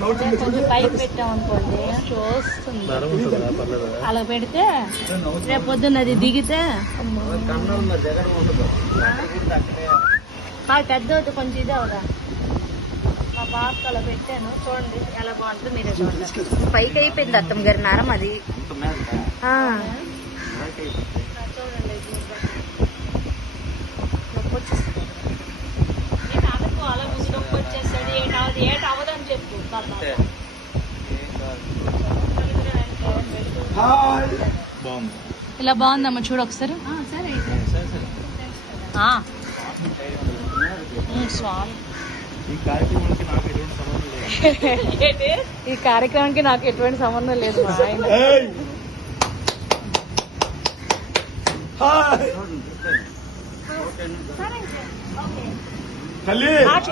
కొంచెం పైకి పెట్టాం అనుకోండి చూస్తుంది. అలా పెడితే రేపు పొద్దున్న అది దిగితే పెద్ద అవుతుంది కొంచెం ఇదే అవుదా. మా బాబుకి అలా పెట్టాను చూడండి ఎలా బాగుంటుంది మీరే చూడండి. పైకి అయిపోయింది అత్తమ్మ గారి నరం అది. చూడండి నొప్పి వచ్చేస్తుంది. అలా ముసి నొప్పి వచ్చేస్తుంది ఏటవదని చెప్పు. ఇలా బాగుందమ్మా చూడు ఒకసారి. స్వామి ఈ కార్యక్రమానికి నాకు ఎటువంటి సంబంధం లేదు. మా ఆయన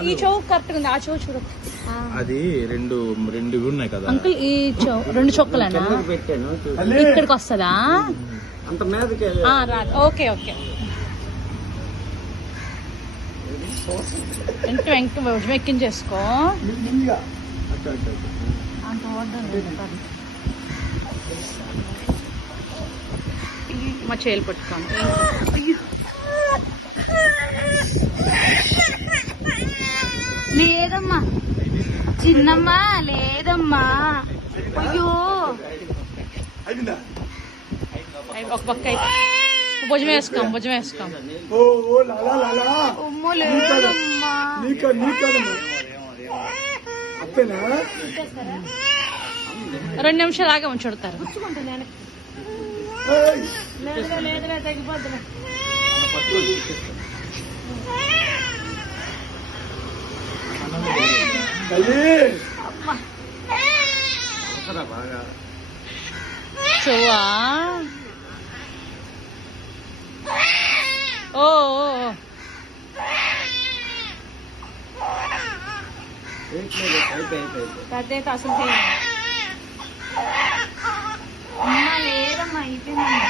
ఈ చెవు కరెక్ట్ ఉంది. ఆ చెవు చూడు అది రెండు ఉన్నాయి కదా అంకుల్. ఈ చెవు రెండు చొక్కలేనా ఇక్కడికి వస్తుందా? Okay okay. వెంట భుజం ఎక్కించేసుకో. అంత మా చేలు పట్టుకోండి. లేదమ్మా చిన్నమ్మా లేదమ్మా. అయ్యో ఒక పక్క అయితే భుజం వేసుకోం భుజం వేసుకోం. ఉమ్మ లేదమ్మా. 2 నిమిషాలు ఆగా చూడతారు. లేదులే తగ్గిపోద్దులే. చూవా ఓ పెద్ద అసలు అమ్మా లేదమ్మా అయిపోయిందమ్మా.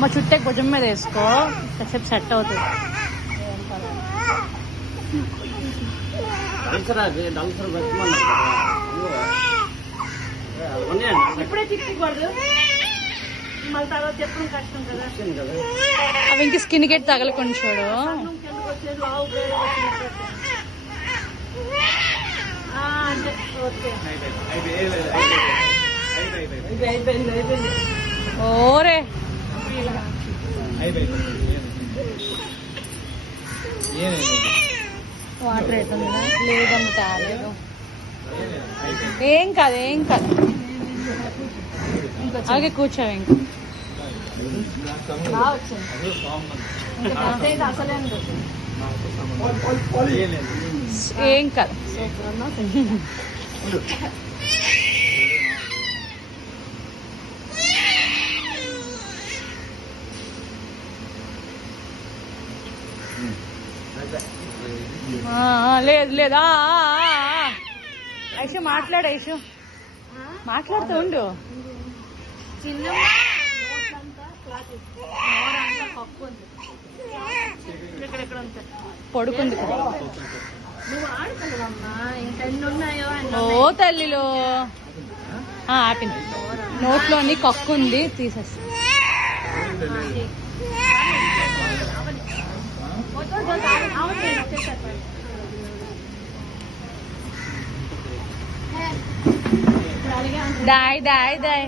మా చుట్టే భుజం మీద వేసుకో కాసేపు సెట్ అవుతుంది. ఇప్పుడే తిప్పకూడదు మళ్ళీ తర్వాత చెప్పడం కష్టం కదా. అవి ఇంక స్కిన్ గెట్ తగలకుండా చూడు. ఓరే వాటర్ అవుతుందా? లేదమ్మ తాలేదు. ఏం కాదు ఏం కాదు. అలాగే కూర్చోవు. ఇంకా బాగా వచ్చింది. అసలే ఏం కాదు. లేదు లేదు. ఐషు మాట్లాడు. ఐషు మాట్లాడుతూ ఉండు. పడుకుంది. ఓ తల్లిలో ఆపింది. నోట్లోని కక్కుంది తీసేస్తా. దాయ్ దాయ్ దాయ్.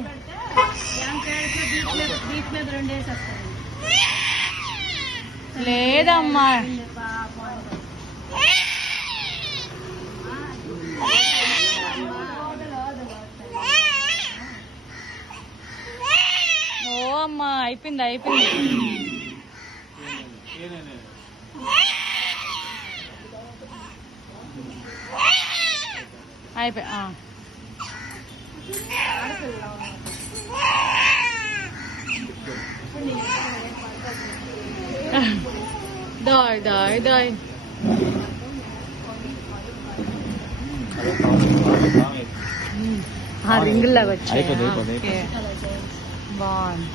లేదమ్మా ఓ అమ్మా అయిపోయింది అయిపోయింది. అయిపోయి దాయ్ దాయ్ దాయ్. ఆ రింగుల్ లాగా వచ్చాయి. అయిపోతుంది. ఓకే. బాగుంది.